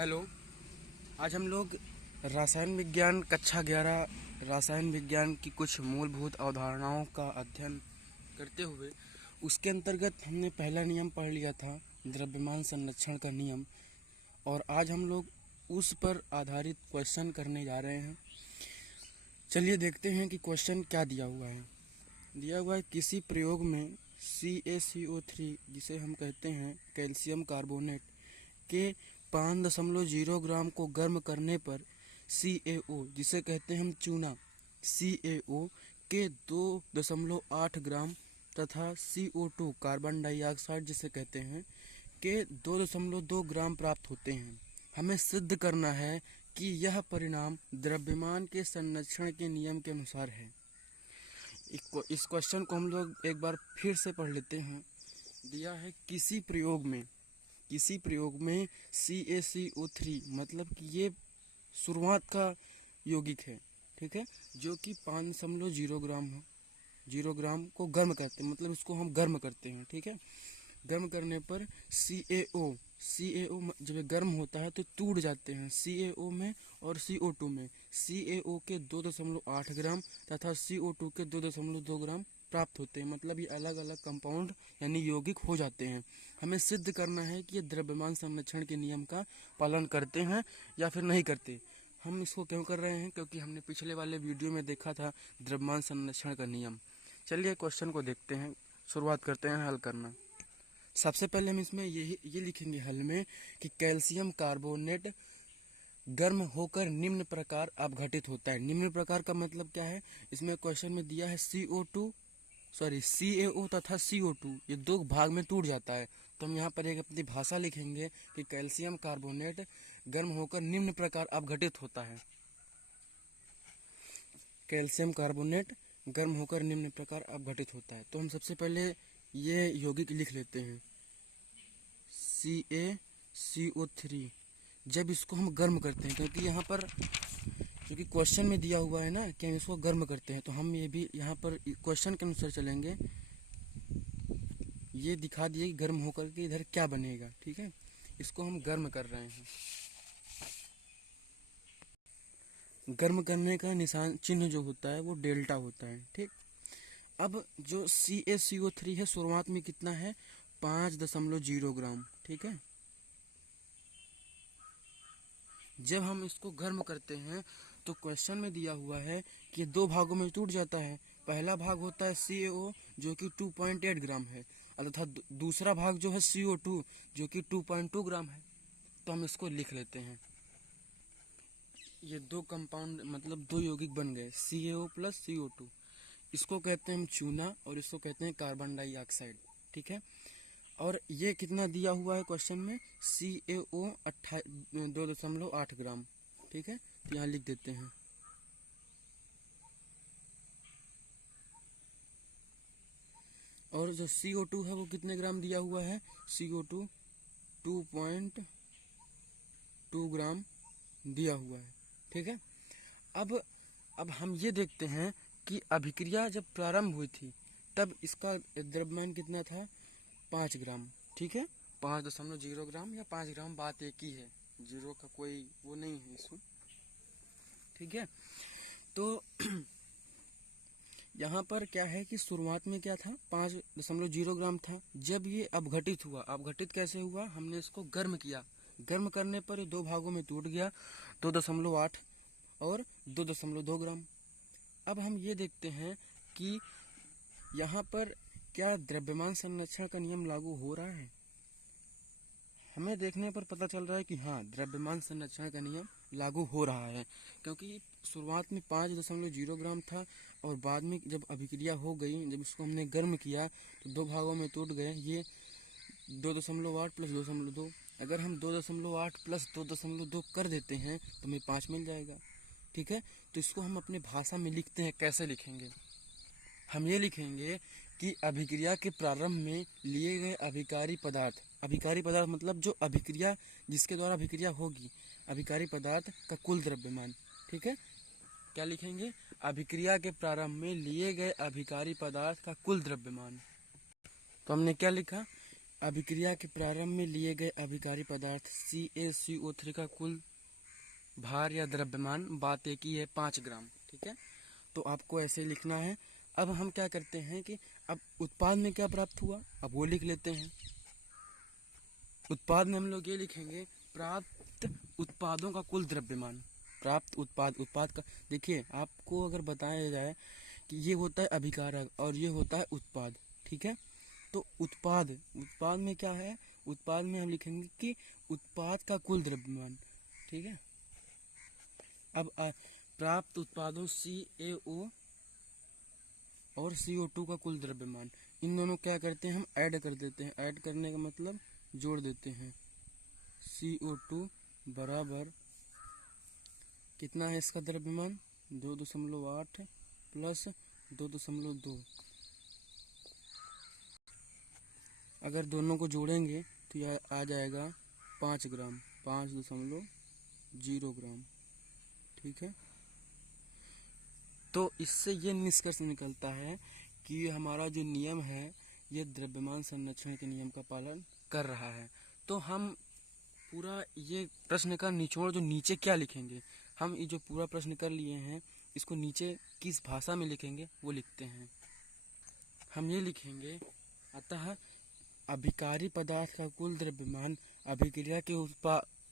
Hello. आज हम लोग रसायन विज्ञान कक्षा 11 रसायन विज्ञान की कुछ मूलभूत अवधारणाओं का अध्ययन करते हुए उसके अंतर्गत हमने पहला नियम पढ़ लिया था, द्रव्यमान संरक्षण का नियम। और आज हम लोग उस पर आधारित क्वेश्चन करने जा रहे हैं। चलिए देखते हैं कि क्वेश्चन क्या दिया हुआ है। दिया हुआ है किसी प्रयोग में CaCO3 जिसे हम कहते हैं कैल्शियम कार्बोनेट के 5.0 ग्राम को गर्म करने पर CaO जिसे कहते हैं हम चूना CaO के 2.8 ग्राम तथा CO2 कार्बन डाइऑक्साइड जिसे कहते हैं के 2.2 ग्राम प्राप्त होते हैं। हमें सिद्ध करना है कि यह परिणाम द्रव्यमान के संरक्षण के नियम के अनुसार है। इस क्वेश्चन को हम लोग एक बार फिर से पढ़ लेते हैं। दिया है किसी प्रयोग में CaCO3 मतलब कि ये शुरुआत का यौगिक है, ठीक है, जो कि 5.0 ग्राम है। 0 ग्राम को गर्म करते हैं, मतलब इसको हम गर्म करते हैं, ठीक है। गर्म करने पर CaO जब गर्म होता है तो टूट जाते हैं CaO में और CO2 में। CaO के 2.8 ग्राम तथा CO2 के 2.2 ग्राम प्राप्त होते हैं, मतलब ये अलग अलग कंपाउंड यानी यौगिक हो जाते हैं। हमें सिद्ध करना है कि ये द्रव्यमान संरक्षण के नियम का पालन करते हैं या फिर नहीं करते। हम इसको क्यों कर रहे हैं? क्योंकि हमने पिछले वाले वीडियो में देखा था द्रव्यमान संरक्षण का नियम। चलिए क्वेश्चन को देखते हैं, शुरुआत करते हैं हल करना। सबसे पहले हम इसमें ये लिखेंगे हल में कि कैल्शियम कार्बोनेट गर्म होकर निम्न प्रकार अपघटित होता है। निम्न प्रकार का मतलब क्या है? इसमें क्वेश्चन में दिया है CaO तथा CO2 ये दो भाग में टूट जाता है। तो हम यहाँ पर एक अपनी भाषा लिखेंगे कि कैल्शियम कार्बोनेट गर्म होकर निम्न प्रकार अपघटित होता है। कैल्शियम कार्बोनेट गर्म होकर निम्न प्रकार अपघटित होता है। तो हम सबसे पहले ये यौगिक लिख लेते हैं CaCO3। जब इसको हम गर्म करते हैं, क्योंकि यहाँ पर क्योंकि क्वेश्चन में दिया हुआ है ना कि हम इसको गर्म करते हैं, तो हम ये भी यहाँ पर क्वेश्चन के अनुसार चलेंगे। ये दिखा दिए कि गर्म होकर के इधर क्या बनेगा, ठीक है। इसको हम गर्म कर रहे हैं। गर्म करने का निशान चिन्ह जो होता है वो डेल्टा होता है, ठीक। अब जो CaCO3 है शुरुआत में कितना है? 5.0 ग्राम, ठीक है। जब हम इसको गर्म करते हैं तो क्वेश्चन में दिया हुआ है कि दो भागों में टूट जाता है। पहला भाग होता है CaO जो कि 2.8 ग्राम है, तथा दूसरा भाग जो है CO2 जो कि 2.2 ग्राम है। तो हम इसको लिख लेते हैं। ये दो कंपाउंड मतलब दो यौगिक बन गए CaO प्लस CO2। इसको कहते हैं हम चूना और इसको कहते हैं कार्बन डाइऑक्साइड, ठीक है। और ये कितना दिया हुआ है क्वेश्चन में? CaO 2.8 ग्राम, ठीक है। तो यहाँ लिख देते हैं। और जो CO2 है वो कितने ग्राम दिया हुआ है? CO2 2.2 ग्राम दिया हुआ है, ठीक है। अब हम ये देखते हैं कि अभिक्रिया जब प्रारंभ हुई थी तब इसका द्रव्यमान कितना था? 5 ग्राम, ठीक है। 5.0 ग्राम या 5 ग्राम, बात एक ही है, जीरो का कोई वो नहीं है इसमें, ठीक है। तो यहाँ पर क्या है कि शुरुआत में क्या था? 5.0 ग्राम था। जब ये अपघटित हुआ, अपघटित कैसे हुआ? हमने इसको गर्म किया। गर्म करने पर ये दो भागों में टूट गया, 2.8 और 2.2 ग्राम। अब हम ये देखते हैं कि यहाँ पर क्या द्रव्यमान संरक्षण का नियम लागू हो रहा है? हमें देखने पर पता चल रहा है कि हाँ, द्रव्यमान संरक्षण का नियम लागू हो रहा है, क्योंकि शुरुआत में 5.0 ग्राम था और बाद में जब अभिक्रिया हो गई, जब इसको हमने गर्म किया तो दो भागों में टूट गए। ये 2.8 प्लस 2.2, अगर हम 2.8 प्लस 2.2 कर देते हैं तो हमें 5 मिल जाएगा, ठीक है। तो इसको हम अपने भाषा में लिखते हैं। कैसे लिखेंगे? हम ये लिखेंगे कि अभिक्रिया के प्रारंभ में लिए गए अभिकारी पदार्थ मतलब जो अभिक्रिया जिसके द्वारा अभिक्रिया होगी, अभिकारी पदार्थ का कुल द्रव्यमान, ठीक है। क्या लिखेंगे? अभिक्रिया के प्रारंभ में लिए गए अभिकारी पदार्थ का कुल द्रव्यमान। तो हमने क्या लिखा अभिक्रिया के प्रारंभ में लिए गए अभिकारी पदार्थ CaCO3 का कुल भार या द्रव्यमान, बात एक ही है, 5 ग्राम। ठीक है, तो आपको ऐसे लिखना है। अब हम क्या करते हैं कि अब उत्पाद में क्या प्राप्त हुआ, अब वो लिख लेते हैं। उत्पाद में हम लोग ये लिखेंगे, प्राप्त उत्पादों का कुल द्रव्यमान। प्राप्त उत्पाद का, देखिए आपको अगर बताया जाए कि ये होता है अभिकारक और ये होता है उत्पाद। ठीक है, तो उत्पाद में क्या है, उत्पाद में हम लिखेंगे कि उत्पाद का कुल द्रव्यमान। ठीक है, अब प्राप्त उत्पादों CaO और CO2 का कुल द्रव्यमान, इन दोनों क्या करते हैं, हम ऐड कर देते हैं। ऐड करने का मतलब जोड़ देते हैं। CO2 बराबर कितना है इसका द्रव्यमान, 2.8 प्लस 2.2। अगर दोनों को जोड़ेंगे तो यह आ जाएगा 5 ग्राम, 5.0 ग्राम। ठीक है, तो इससे ये निष्कर्ष निकलता है कि हमारा जो नियम है ये द्रव्यमान संरक्षण के नियम का पालन कर रहा है। तो हम पूरा ये प्रश्न का निचोड़ जो नीचे क्या लिखेंगे, हम ये जो पूरा प्रश्न कर लिए हैं इसको नीचे किस भाषा में लिखेंगे वो लिखते हैं। हम ये लिखेंगे, अतः अभिकारी पदार्थ का कुल द्रव्यमान अभिक्रिया के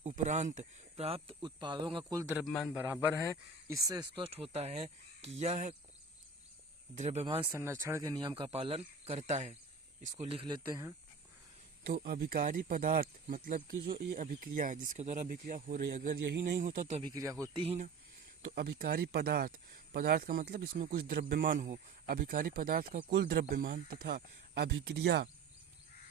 उपरांत प्राप्त उत्पादों का कुल द्रव्यमान बराबर है। इससे स्पष्ट होता है कि यह द्रव्यमान संरक्षण के नियम का पालन करता है। इसको लिख लेते हैं। तो अभिकारी पदार्थ मतलब कि जो ये अभिक्रिया है जिसके द्वारा अभिक्रिया हो रही है, अगर यही नहीं होता तो अभिक्रिया होती ही ना। तो अभिकारी पदार्थ, पदार्थ का मतलब इसमें कुछ द्रव्यमान हो। अभिकारी पदार्थ का कुल द्रव्यमान तथा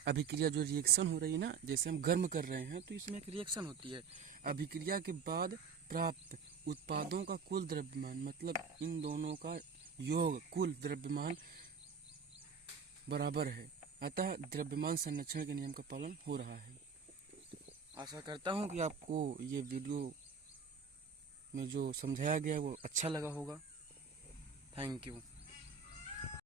अभिक्रिया जो रिएक्शन हो रही है ना, जैसे हम गर्म कर रहे हैं तो इसमें एक रिएक्शन होती है। अभिक्रिया के बाद प्राप्त उत्पादों का कुल द्रव्यमान मतलब इन दोनों का योग कुल द्रव्यमान बराबर है। अतः द्रव्यमान संरक्षण के नियम का पालन हो रहा है। आशा करता हूँ कि आपको ये वीडियो में जो समझाया गया वो अच्छा लगा होगा। Thank you.